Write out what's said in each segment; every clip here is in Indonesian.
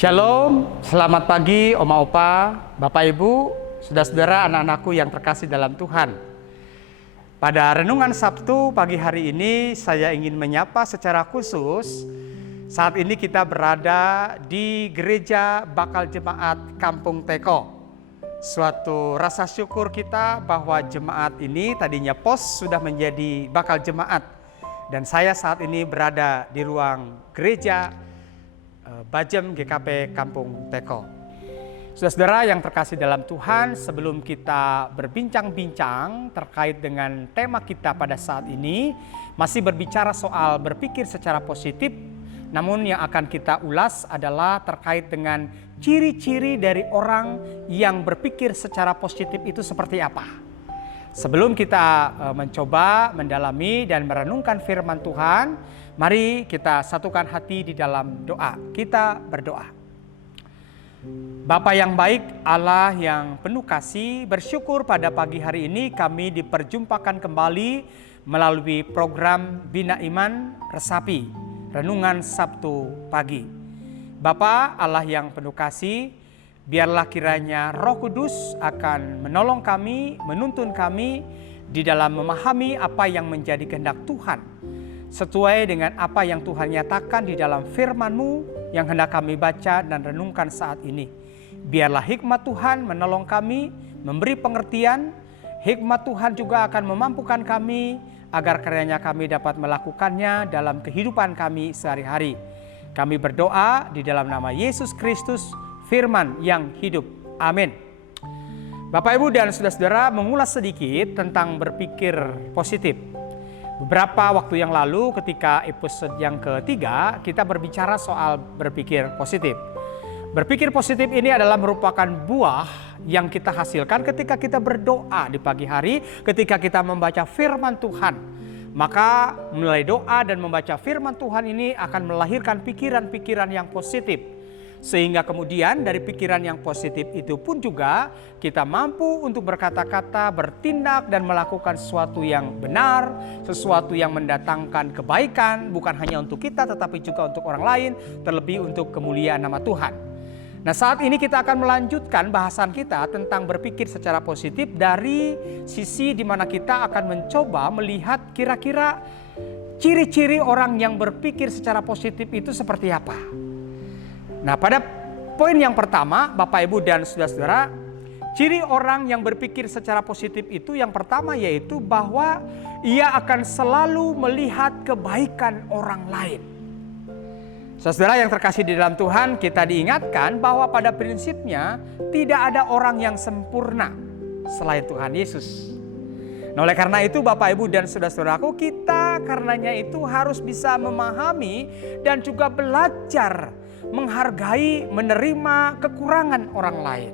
Shalom, selamat pagi Oma Opa, Bapak Ibu, saudara-saudara, anak-anakku yang terkasih dalam Tuhan. Pada renungan Sabtu pagi hari ini saya ingin menyapa secara khusus. Saat ini kita berada di Gereja Bakal Jemaat Kampung Teko. Suatu rasa syukur kita bahwa jemaat ini tadinya pos sudah menjadi bakal jemaat. Dan saya saat ini berada di ruang gereja Bajem GKP Kampung Teko. Saudara-saudara yang terkasih dalam Tuhan, sebelum kita berbincang-bincang terkait dengan tema kita pada saat ini, masih berbicara soal berpikir secara positif, namun yang akan kita ulas adalah terkait dengan ciri-ciri dari orang yang berpikir secara positif itu seperti apa. Sebelum kita mencoba mendalami dan merenungkan firman Tuhan, mari kita satukan hati di dalam doa. Kita berdoa. Bapa yang baik, Allah yang penuh kasih, bersyukur pada pagi hari ini kami diperjumpakan kembali melalui program Bina Iman Resapi, Renungan Sabtu pagi. Bapa Allah yang penuh kasih, biarlah kiranya Roh Kudus akan menolong kami, menuntun kami di dalam memahami apa yang menjadi kehendak Tuhan, sesuai dengan apa yang Tuhan nyatakan di dalam firman-Mu yang hendak kami baca dan renungkan saat ini. Biarlah hikmat Tuhan menolong kami, memberi pengertian. Hikmat Tuhan juga akan memampukan kami agar kiranya kami dapat melakukannya dalam kehidupan kami sehari-hari. Kami berdoa di dalam nama Yesus Kristus, firman yang hidup. Amin. Bapak, Ibu, dan saudara-saudara, mengulas sedikit tentang berpikir positif. Beberapa waktu yang lalu ketika episode yang ketiga, kita berbicara soal berpikir positif. Berpikir positif ini adalah merupakan buah yang kita hasilkan ketika kita berdoa di pagi hari, ketika kita membaca firman Tuhan. Maka mulai doa dan membaca firman Tuhan ini akan melahirkan pikiran-pikiran yang positif. Sehingga kemudian dari pikiran yang positif itu pun juga kita mampu untuk berkata-kata, bertindak dan melakukan sesuatu yang benar, sesuatu yang mendatangkan kebaikan bukan hanya untuk kita tetapi juga untuk orang lain, terlebih untuk kemuliaan nama Tuhan. Nah, saat ini kita akan melanjutkan bahasan kita tentang berpikir secara positif dari sisi di mana kita akan mencoba melihat kira-kira ciri-ciri orang yang berpikir secara positif itu seperti apa. Nah, pada poin yang pertama, Bapak, Ibu, dan saudara-saudara, ciri orang yang berpikir secara positif itu yang pertama yaitu bahwa ia akan selalu melihat kebaikan orang lain. Saudara yang terkasih di dalam Tuhan, kita diingatkan bahwa pada prinsipnya tidak ada orang yang sempurna selain Tuhan Yesus. Nah, oleh karena itu Bapak, Ibu, dan saudara-saudaraku, kita karenanya itu harus bisa memahami dan juga belajar menghargai, menerima kekurangan orang lain.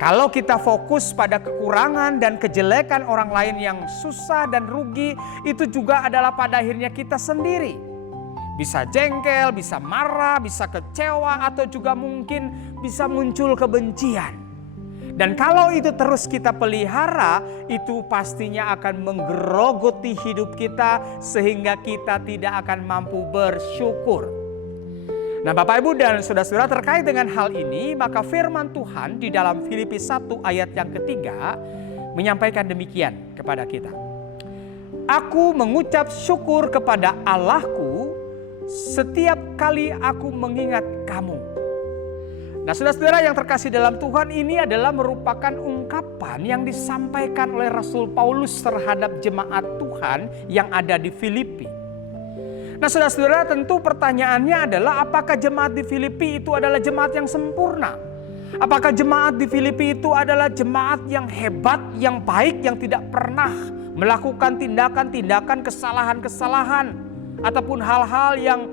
Kalau kita fokus pada kekurangan dan kejelekan orang lain yang susah dan rugi, itu juga adalah pada akhirnya kita sendiri. Bisa jengkel, bisa marah, bisa kecewa, atau juga mungkin bisa muncul kebencian. Dan kalau itu terus kita pelihara, itu pastinya akan menggerogoti hidup kita sehingga kita tidak akan mampu bersyukur. Nah, Bapak, Ibu, dan saudara-saudara, terkait dengan hal ini, maka firman Tuhan di dalam Filipi 1 ayat yang ketiga menyampaikan demikian kepada kita. Aku mengucap syukur kepada Allahku setiap kali aku mengingat kamu. Nah, saudara-saudara yang terkasih dalam Tuhan, ini adalah merupakan ungkapan yang disampaikan oleh Rasul Paulus terhadap jemaat Tuhan yang ada di Filipi. Nah, saudara-saudara, tentu pertanyaannya adalah apakah jemaat di Filipi itu adalah jemaat yang sempurna? Apakah jemaat di Filipi itu adalah jemaat yang hebat, yang baik, yang tidak pernah melakukan tindakan-tindakan kesalahan-kesalahan ataupun hal-hal yang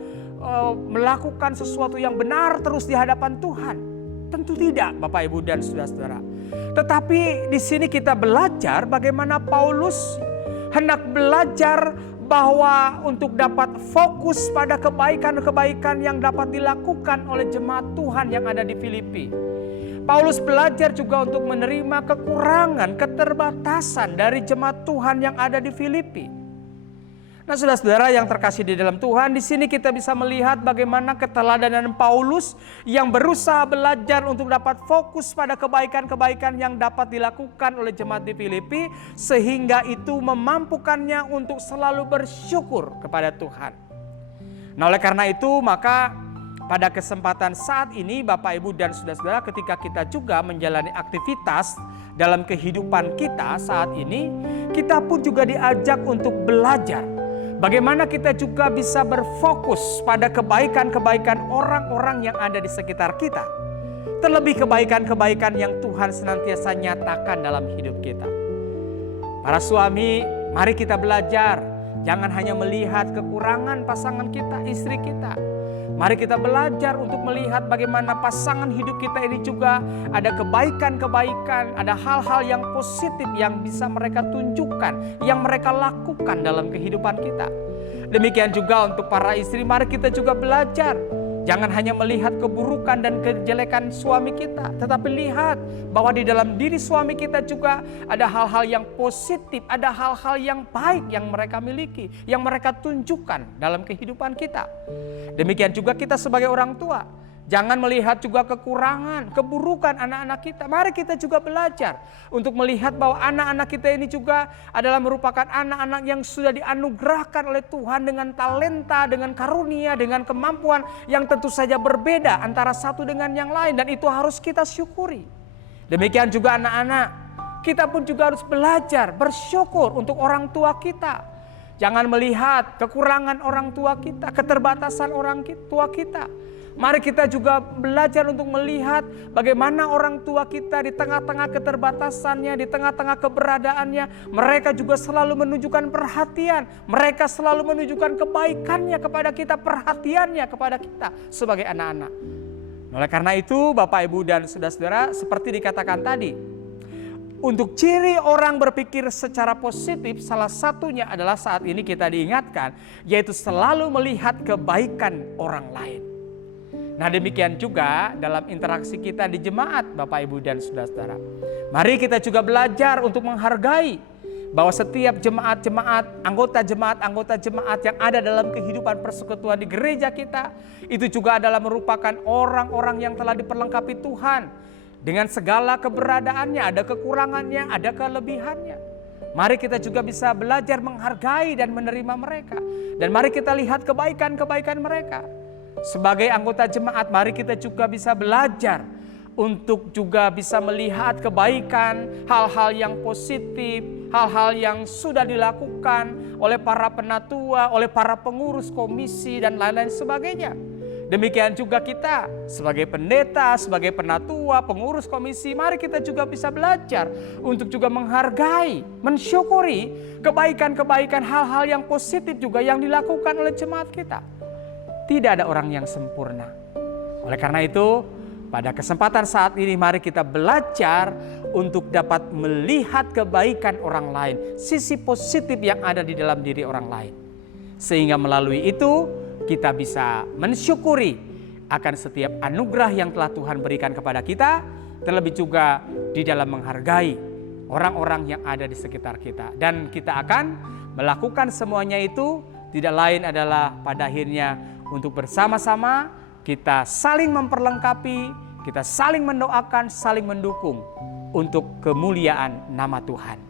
melakukan sesuatu yang benar terus di hadapan Tuhan? Tentu tidak, Bapak, Ibu, dan saudara-saudara. Tetapi di sini kita belajar bagaimana Paulus hendak belajar bahwa untuk dapat fokus pada kebaikan-kebaikan yang dapat dilakukan oleh jemaat Tuhan yang ada di Filipi. Paulus belajar juga untuk menerima kekurangan, keterbatasan dari jemaat Tuhan yang ada di Filipi. Nah, saudara-saudara yang terkasih di dalam Tuhan, di sini kita bisa melihat bagaimana keteladanan Paulus yang berusaha belajar untuk dapat fokus pada kebaikan-kebaikan yang dapat dilakukan oleh jemaat di Filipi, sehingga itu memampukannya untuk selalu bersyukur kepada Tuhan. Nah, oleh karena itu maka pada kesempatan saat ini Bapak Ibu dan saudara-saudara, ketika kita juga menjalani aktivitas dalam kehidupan kita saat ini, kita pun juga diajak untuk belajar bagaimana kita juga bisa berfokus pada kebaikan-kebaikan orang-orang yang ada di sekitar kita. Terlebih kebaikan-kebaikan yang Tuhan senantiasa nyatakan dalam hidup kita. Para suami, mari kita belajar. Jangan hanya melihat kekurangan pasangan kita, istri kita. Mari kita belajar untuk melihat bagaimana pasangan hidup kita ini juga ada kebaikan-kebaikan, ada hal-hal yang positif yang bisa mereka tunjukkan, yang mereka lakukan dalam kehidupan kita. Demikian juga untuk para istri, mari kita juga belajar. Jangan hanya melihat keburukan dan kejelekan suami kita, tetapi lihat bahwa di dalam diri suami kita juga ada hal-hal yang positif, ada hal-hal yang baik yang mereka miliki, yang mereka tunjukkan dalam kehidupan kita. Demikian juga kita sebagai orang tua, jangan melihat juga kekurangan, keburukan anak-anak kita. Mari kita juga belajar untuk melihat bahwa anak-anak kita ini juga adalah merupakan anak-anak yang sudah dianugerahkan oleh Tuhan dengan talenta, dengan karunia, dengan kemampuan yang tentu saja berbeda antara satu dengan yang lain, dan itu harus kita syukuri. Demikian juga anak-anak, kita pun juga harus belajar bersyukur untuk orang tua kita. Jangan melihat kekurangan orang tua kita, keterbatasan orang tua kita. Mari kita juga belajar untuk melihat bagaimana orang tua kita di tengah-tengah keterbatasannya, di tengah-tengah keberadaannya, mereka juga selalu menunjukkan perhatian. Mereka selalu menunjukkan kebaikannya kepada kita, perhatiannya kepada kita sebagai anak-anak. Oleh karena itu, Bapak, Ibu, dan saudara-saudara, seperti dikatakan tadi, untuk ciri orang berpikir secara positif, salah satunya adalah saat ini kita diingatkan, yaitu selalu melihat kebaikan orang lain. Nah, demikian juga dalam interaksi kita di jemaat, Bapak, Ibu, dan saudara-saudara. Mari kita juga belajar untuk menghargai bahwa setiap jemaat-jemaat, anggota jemaat yang ada dalam kehidupan persekutuan di gereja kita, itu juga adalah merupakan orang-orang yang telah diperlengkapi Tuhan. Dengan segala keberadaannya, ada kekurangannya, ada kelebihannya. Mari kita juga bisa belajar menghargai dan menerima mereka. Dan mari kita lihat kebaikan-kebaikan mereka. Sebagai anggota jemaat, mari kita juga bisa belajar untuk juga bisa melihat kebaikan, hal-hal yang positif, hal-hal yang sudah dilakukan oleh para penatua, oleh para pengurus komisi, dan lain-lain sebagainya. Demikian juga kita sebagai pendeta, sebagai penatua, pengurus komisi, mari kita juga bisa belajar untuk juga menghargai, mensyukuri kebaikan-kebaikan, hal-hal yang positif juga yang dilakukan oleh jemaat kita. Tidak ada orang yang sempurna. Oleh karena itu, pada kesempatan saat ini mari kita belajar untuk dapat melihat kebaikan orang lain, sisi positif yang ada di dalam diri orang lain. Sehingga melalui itu kita bisa mensyukuri akan setiap anugerah yang telah Tuhan berikan kepada kita, terlebih juga di dalam menghargai orang-orang yang ada di sekitar kita. Dan kita akan melakukan semuanya itu tidak lain adalah pada akhirnya untuk bersama-sama kita saling memperlengkapi, kita saling mendoakan, saling mendukung untuk kemuliaan nama Tuhan.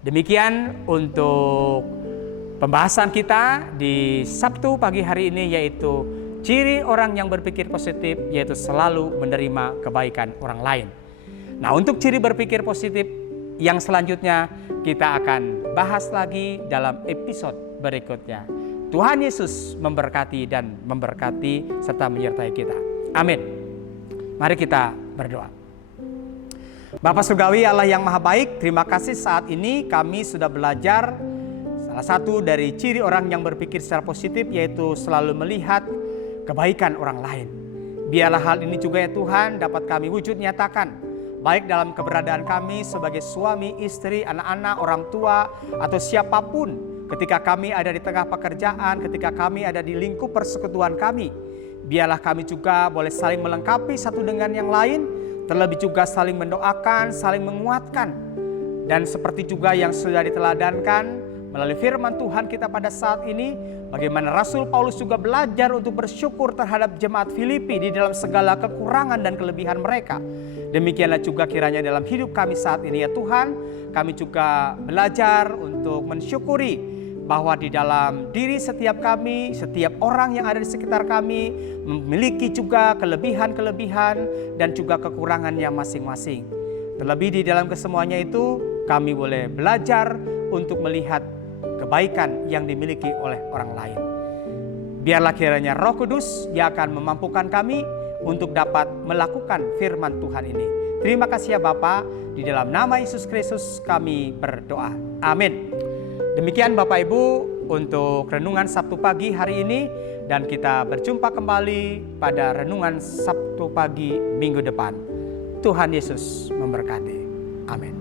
Demikian untuk pembahasan kita di Sabtu pagi hari ini, yaitu ciri orang yang berpikir positif, yaitu selalu menerima kebaikan orang lain. Nah, untuk ciri berpikir positif yang selanjutnya kita akan bahas lagi dalam episode berikutnya. Tuhan Yesus memberkati dan memberkati serta menyertai kita. Amin. Mari kita berdoa. Bapa Surgawi, Allah yang Maha Baik, terima kasih saat ini kami sudah belajar salah satu dari ciri orang yang berpikir secara positif, yaitu selalu melihat kebaikan orang lain. Biarlah hal ini juga ya Tuhan dapat kami wujud nyatakan, baik dalam keberadaan kami sebagai suami, istri, anak-anak, orang tua, atau siapapun. Ketika kami ada di tengah pekerjaan, ketika kami ada di lingkup persekutuan kami, biarlah kami juga boleh saling melengkapi satu dengan yang lain, terlebih juga saling mendoakan, saling menguatkan. Dan seperti juga yang sudah diteladankan melalui firman Tuhan kita pada saat ini, bagaimana Rasul Paulus juga belajar untuk bersyukur terhadap jemaat Filipi di dalam segala kekurangan dan kelebihan mereka. Demikianlah juga kiranya dalam hidup kami saat ini ya Tuhan, kami juga belajar untuk mensyukuri bahwa di dalam diri setiap kami, setiap orang yang ada di sekitar kami memiliki juga kelebihan-kelebihan dan juga kekurangannya masing-masing. Terlebih di dalam kesemuanya itu, kami boleh belajar untuk melihat kebaikan yang dimiliki oleh orang lain. Biarlah kiranya Roh Kudus yang akan memampukan kami untuk dapat melakukan firman Tuhan ini. Terima kasih ya Bapa, di dalam nama Yesus Kristus kami berdoa. Amin. Demikian Bapak Ibu untuk renungan Sabtu pagi hari ini, dan kita berjumpa kembali pada renungan Sabtu pagi minggu depan. Tuhan Yesus memberkati. Amin.